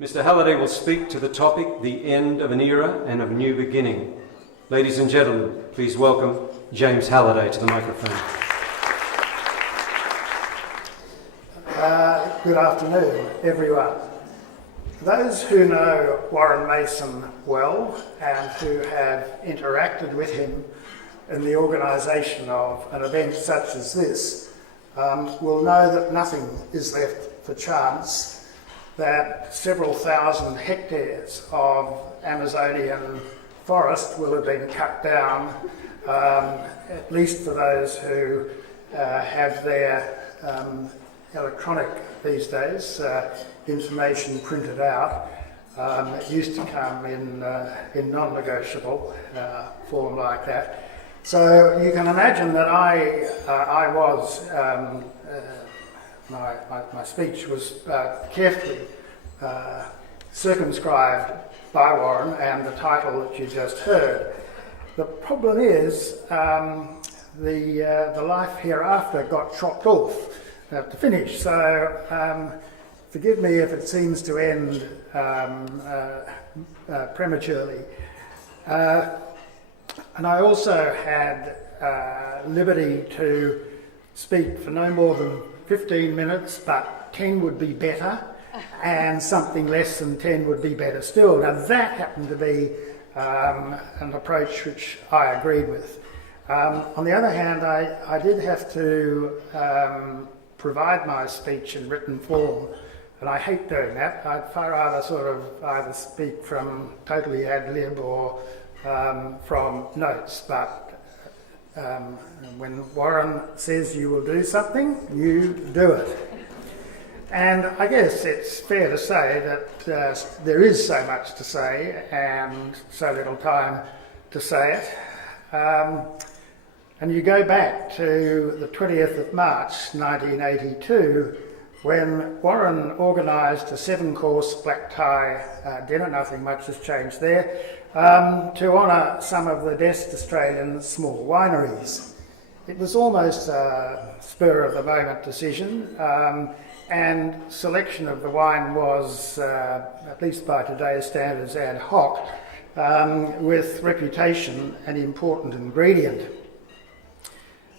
Mr Halliday will speak to the topic, the end of an era and of a new beginning. Ladies and gentlemen, please welcome James Halliday to the microphone. Good afternoon, everyone. Those who know Warren Mason well and who have interacted with him in the organisation of an event such as this will know that nothing is left for chance, that several thousand hectares of Amazonian forest will have been cut down, at least for those who have their electronic these days, information printed out. It used to come in non-negotiable form like that. So you can imagine that my speech was carefully circumscribed by Warren and the title that you just heard. The problem is the life hereafter got chopped off to finish. So forgive me if it seems to end prematurely. And I also had liberty to speak for no more than 15 minutes, but 10 would be better, and something less than 10 would be better still. Now that happened to be an approach which I agreed with. On the other hand, I did have to provide my speech in written form, and I hate doing that. I'd far rather sort of either speak from totally ad lib or from notes, but when Warren says you will do something, you do it. And I guess it's fair to say that there is so much to say and so little time to say it. And you go back to the 20th of March 1982 when Warren organised a 7-course black tie dinner, nothing much has changed there, to honour some of the best Australian small wineries. It was almost a spur-of-the-moment decision, and selection of the wine was, at least by today's standards, ad hoc, with reputation an important ingredient.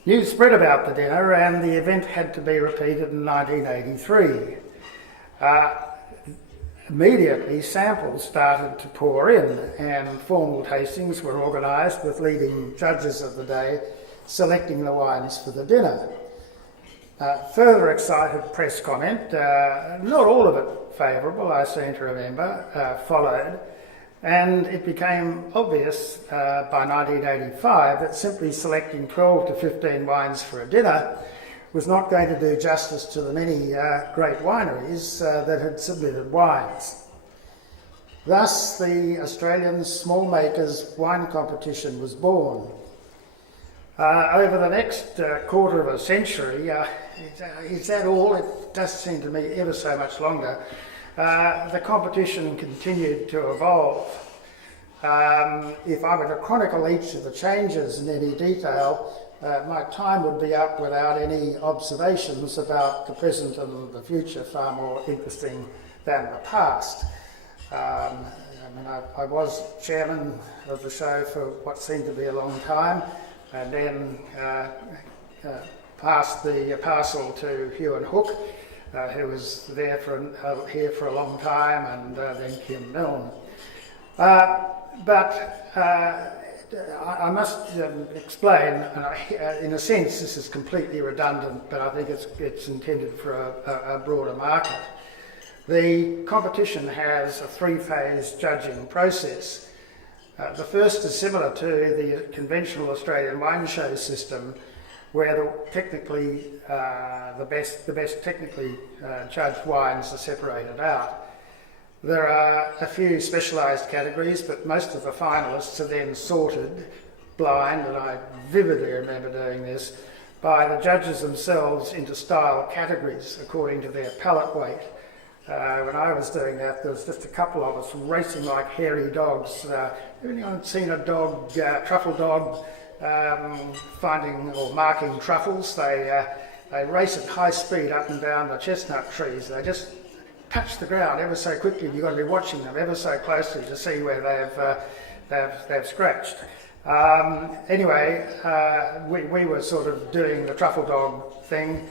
News spread about the dinner, and the event had to be repeated in 1983. Immediately, samples started to pour in, and formal tastings were organised with leading judges of the day selecting the wines for the dinner. Further excited press comment, not all of it favourable, I seem to remember, followed, and it became obvious by 1985 that simply selecting 12 to 15 wines for a dinner was not going to do justice to the many great wineries that had submitted wines. Thus, the Australian Small Makers Wine Competition was born. Over the next quarter of a century, is that all? It does seem to me ever so much longer. The competition continued to evolve. If I were to chronicle each of the changes in any detail, my time would be up without any observations about the present and the future far more interesting than the past. I was chairman of the show for what seemed to be a long time, and then passed the parcel to Hugh and Hook, who was there here for a long time, and then Kim Milne. But I must explain, and in a sense this is completely redundant, but I think it's intended for a broader market. The competition has a 3-phase judging process. The first is similar to the conventional Australian wine show system, where the best technically judged wines are separated out. There are a few specialised categories, but most of the finalists are then sorted blind, and I vividly remember doing this, by the judges themselves into style categories according to their palate weight. When I was doing that, there was just a couple of us racing like hairy dogs. Anyone seen a dog, truffle dog, finding or marking truffles? They race at high speed up and down the chestnut trees. They just touch the ground ever so quickly. You've got to be watching them ever so closely to see where they've scratched. Anyway, we were sort of doing the truffle dog thing,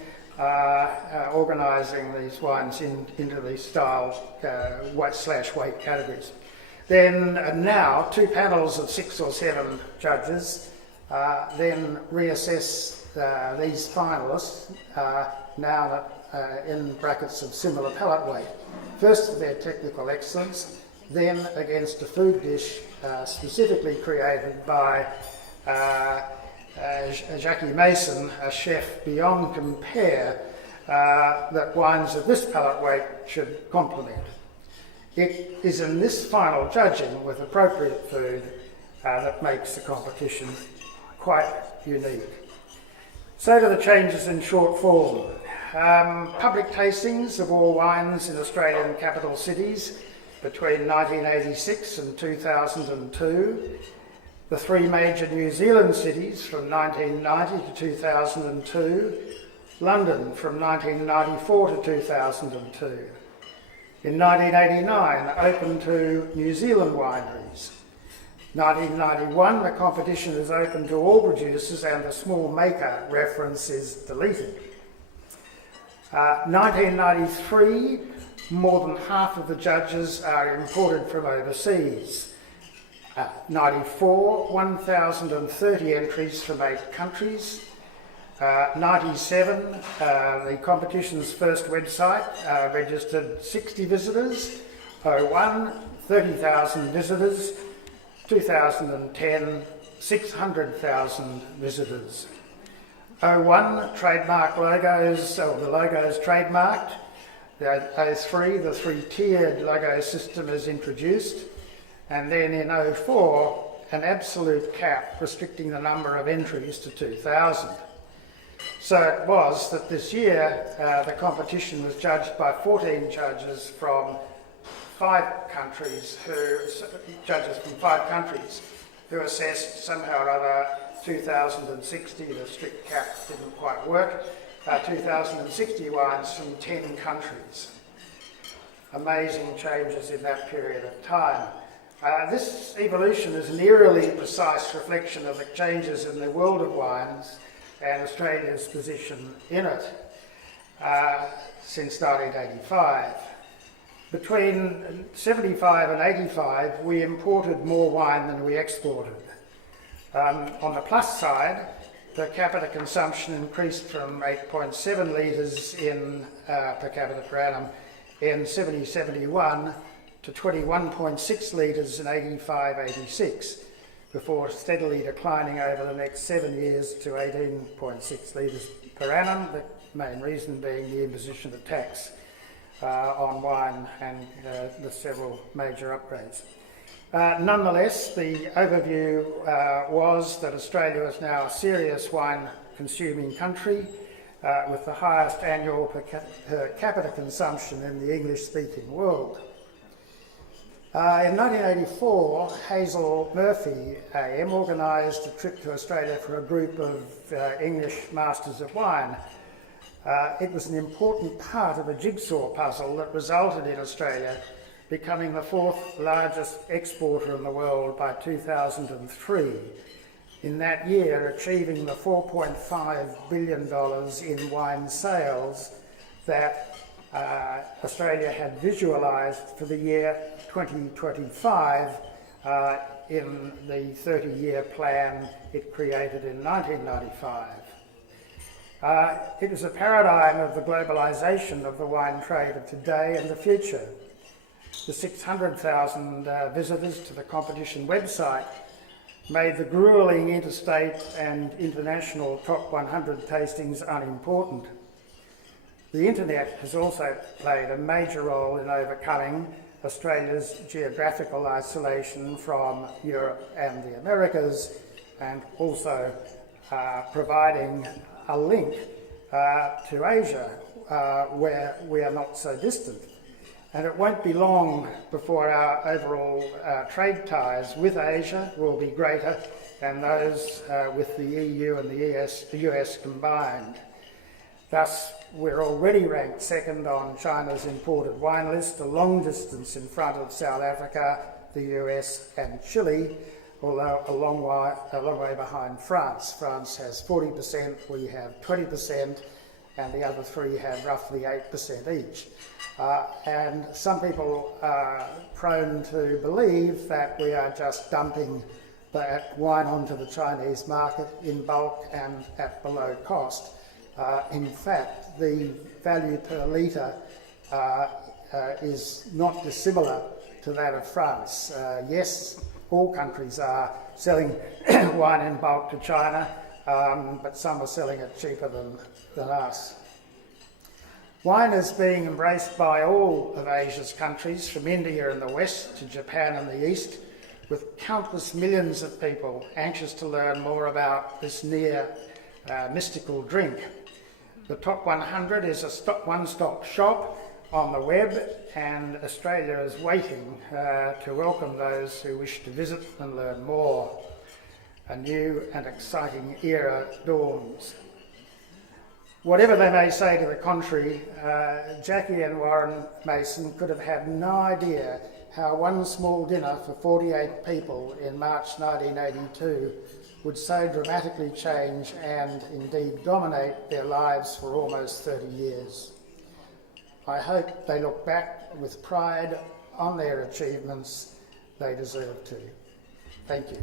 organising these wines into these style weight categories. Then now 2 panels of 6 or 7 judges then reassess these finalists now that in brackets of similar palate weight. First for their technical excellence, then against a food dish specifically created by Jackie Mason, a chef beyond compare, that wines of this palate weight should complement. It is in this final judging with appropriate food that makes the competition quite unique. So to the changes in short form. Public tastings of all wines in Australian capital cities between 1986 and 2002. The 3 major New Zealand cities from 1990 to 2002. London from 1994 to 2002. In 1989, open to New Zealand wineries. 1991, the competition is open to all producers and the small maker reference is deleted. 1993, more than half of the judges are imported from overseas. 94, 1,030 entries from 8 countries. 97, the competition's first website registered 60 visitors. 01, 30,000 visitors. 2010, 600,000 visitors. 01, trademark logos, or the logos trademarked. The 03, the 3-tiered logo system is introduced. And then in 04, an absolute cap restricting the number of entries to 2,000. So it was that this year the competition was judged by 14 judges from 5 countries who assessed somehow or other 2,060, the strict cap didn't quite work, 2,060 wines from 10 countries. Amazing changes in that period of time. This evolution is an eerily precise reflection of the changes in the world of wines and Australia's position in it since 1985. Between 75 and 85, we imported more wine than we exported. On the plus side, per capita consumption increased from 8.7 litres per capita per annum in 70-71 to 21.6 litres in 85-86, before steadily declining over the next 7 years to 18.6 litres per annum, the main reason being the imposition of tax on wine and the several major upgrades. Nonetheless, the overview was that Australia is now a serious wine consuming country with the highest annual per capita consumption in the English-speaking world. In 1984, Hazel Murphy AM organised a trip to Australia for a group of English masters of wine. It was an important part of a jigsaw puzzle that resulted in Australia becoming the 4th largest exporter in the world by 2003. In that year, achieving the $4.5 billion in wine sales that Australia had visualised for the year 2025 in the 30-year plan it created in 1995. It is a paradigm of the globalisation of the wine trade of today and the future. The 600,000 visitors to the competition website made the gruelling interstate and international top 100 tastings unimportant. The internet has also played a major role in overcoming Australia's geographical isolation from Europe and the Americas, and also providing a link to Asia, where we are not so distant. And it won't be long before our overall trade ties with Asia will be greater than those with the EU and the US combined. Thus, we're already ranked second on China's imported wine list, a long distance in front of South Africa, the US and Chile, although a long way behind France. France has 40%, we have 20%, and the other three have roughly 8% each. And some people are prone to believe that we are just dumping that wine onto the Chinese market in bulk and at below cost. In fact, the value per litre is not dissimilar to that of France. Yes, all countries are selling wine in bulk to China, but some are selling it cheaper than us. Wine is being embraced by all of Asia's countries, from India in the west to Japan in the east, with countless millions of people anxious to learn more about this near mystical drink. The Top 100 is a one-stop shop on the web, and Australia is waiting to welcome those who wish to visit and learn more. A new and exciting era dawns. Whatever they may say to the contrary, Jackie and Warren Mason could have had no idea how one small dinner for 48 people in March 1982 would so dramatically change and indeed dominate their lives for almost 30 years. I hope they look back with pride on their achievements. They deserve to. Thank you.